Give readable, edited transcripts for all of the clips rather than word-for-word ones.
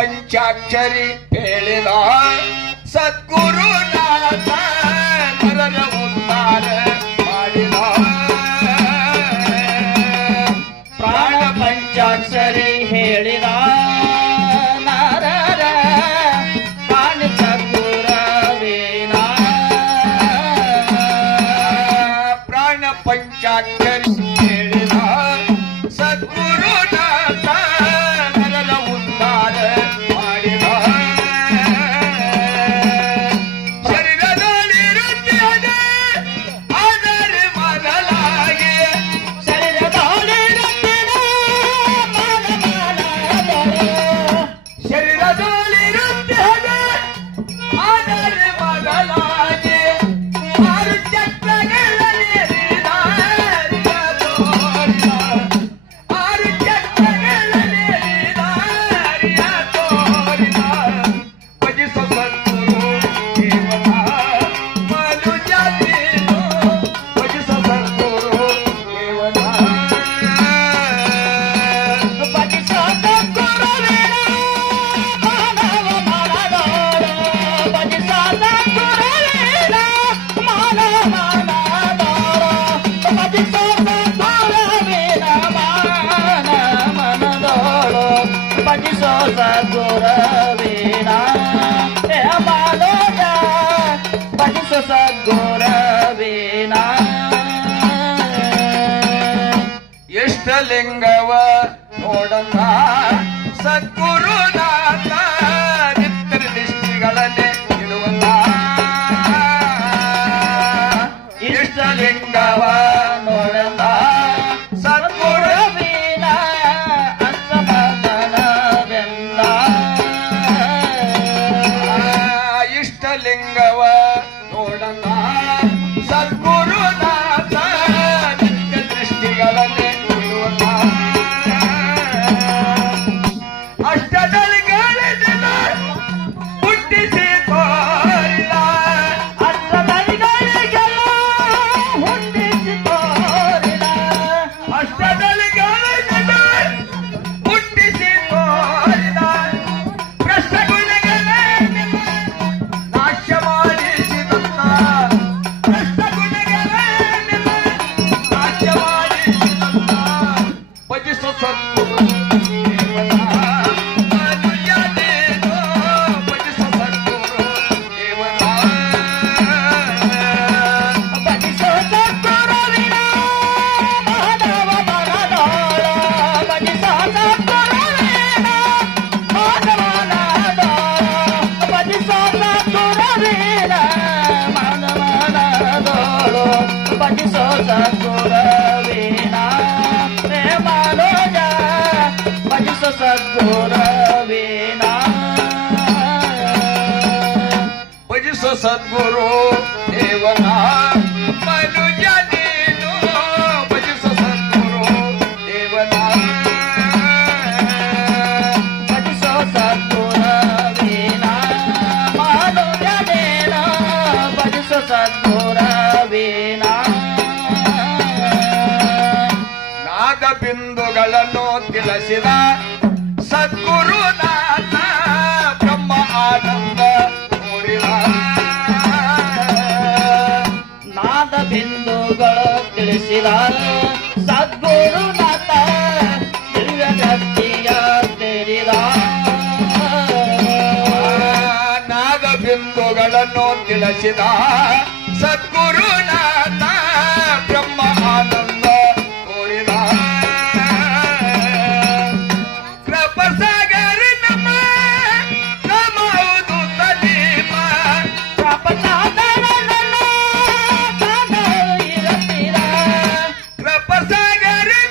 ಪಂಚಾಕ್ಷರಿ ಹೇಳಿದ ಸದ್ಗುರುನಾಥ ನರರ ಉದ್ಧಾರ ಮಾಡಿದ ಪ್ರಾಣ ಪಂಚಾಕ್ಷರಿ ಹೇಳಿದ ನರರ ಪ್ರಾಣ ಸದ್ಗುರವೇನ ಪ್ರಾಣ ಪಂಚಾಕ್ಷರಿ ಹೇಳಿದ ಸದ್ಗುರುನಾಥ ನರರ ಉದ್ಧಾರ ಮಾಡಿದ ಶರೀರದಲ್ಲಿರುತ್ತದೆ ಅದರ ಮೊದಲಾಗಿ ಶರೀರದಲ್ಲಿರುತ್ತದೆ ಅದರ ಮೊದಲಾಗಿ ಆರು ಚಕ್ರಗಳಲ್ಲಿ ಎರಿದಾರಿಯ ತೋರಿದ ಆರು ಚಕ್ರಗಳಲ್ಲಿ ಎರಿದಾರಿಯ ತೋರಿದ ಭಜಿಸ ಸದ್ಗುರು ದೇವನ ಮನುಜ ನೀನು ಭಜಿಸ ಸದ್ಗುರು ದೇವನ ಸದ್ಗುರವೇನ ಮಾನೋಜ ಭಜಿಸ ಸದ್ಗುರವೇನ ಇಷ್ಟಲಿಂಗವ ನೋಡಂದ ಸದ್ಗುರುನಾಥ ನಿತ್ತರ ದೃಷ್ಟಿಗಳನ್ನೇ ಇಡುವಂತ ಇಷ್ಟಲಿಂಗವ ನೋಡಂದ ಸದ್ಗುರುವಿನ ಅಸಮಾಧಾನವೆಲ್ಲ ಇಷ್ಟಲಿಂಗವ ನೋಡಂದ ಸದ್ಗುರುನಾಥ ನಿತ್ಯ ದೃಷ್ಟಿಗಳನ್ನೇ ಇಡುವಂತ ಅಷ್ಟದಲ್ಲಿ ಗಳಿಸಿದ ಹುಟ್ಟಿಸಿ ತೋರಿದ ಅಷ್ಟಮರಿಗಳಿಗೆಲ್ಲ ಹುಟ್ಟಿಸಿ ತೋರಿದ ಅಷ್ಟದಲ್ಲಿ ಗಳಿಸಿದ ಹುಟ್ಟಿಸಿ ತೋರಿದ ಭ್ರಷ್ಟಗುಣಗಳೇನೆಲ್ಲ ನಾಶ ಮಾಡಿಸಿದಂತ ಭ್ರಷ್ಟಗುಣಗಳೇನೆಲ್ಲ ನಾಶ ಮಾಡಿಸಿದಂತ ಭಜಿಸ ಸದ್ಗುರು ದೇವನ ಮನುಜ ನೀನು ಭಜಿಸ ಸದ್ಗುರು ದೇವನ ಭಜಿಸ ಸದ್ಗುರುವಿನ ಮಾನವ ಮನದೋಳ ಭಜಿಸ ಸದ್ಗುರುವಿನ ಮಾನವ ಮನದೋಳ ಭಜಿಸ ಸದ್ಗುರುವಿನ ಮಾನವ ಮನದೋಳು ಭಜಿಸ ಸದ್ಗುರುವಿನ ಮಾನೋಜ ಭಜಿಸ ಸದ್ಗುರವೇನ ಭಜಿಸ ಸದ್ಗುರು ದೇವನ ಮನುಜ ನೀನು ಭಜಿಸ ಸದ್ಗುರು ದೇವನ ಭಜಿಸ ಸದ್ಗುರವೇನ ಮಾನೋಜನೇನ ಭಜಿಸ ಸದ್ಗುರವೇನ ನಾದ ಬಿಂದುಗಳನ್ನು ತಿಳಿಸಿದ ಸದ್ಗುರುನಾಥ ಬ್ರಹ್ಮ ಆನಂದ ತೋರಿದ ನಾದ ಬಿಂದುಗಳು ತಿಳಿಸಿದ ಸದ್ಗುರುನಾಥ ದಿವ್ಯ ಶಕ್ತಿಯ ತೆರಿದ ನಾದ ಬಿಂದುಗಳನ್ನು ತಿಳಿಸಿದ ಸದ್ಗುರುನಾಥ ಬ್ರಹ್ಮ ಆನಂದ ತೋರಿದ ಕೃಪಸಾಗರ ನಮ್ಮ ನಮವುದು ತಲೀಮ ಕೃಪಸಾಗರ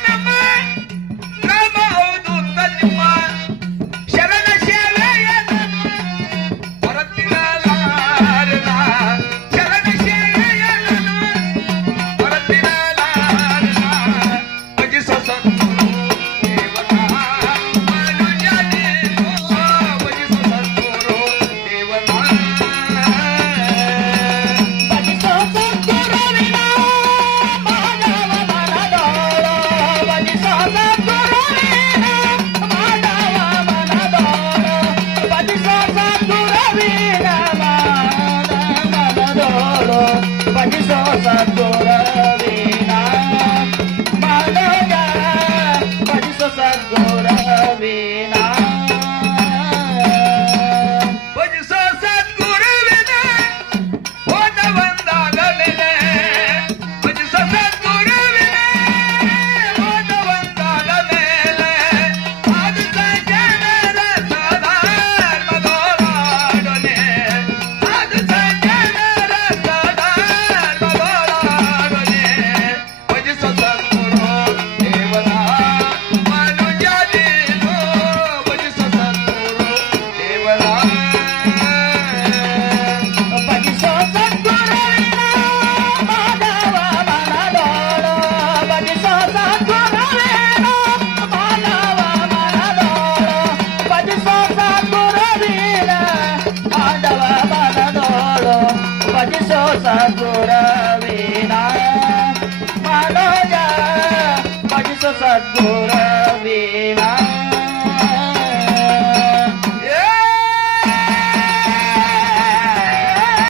ನಮ್ಮ ನಮವುದು ತಲೀಮ ಶರಣ ಸೇವೆಯ ಹೊರತಿರಲಾರನ ಶರಣ ಸದ್ಗುರ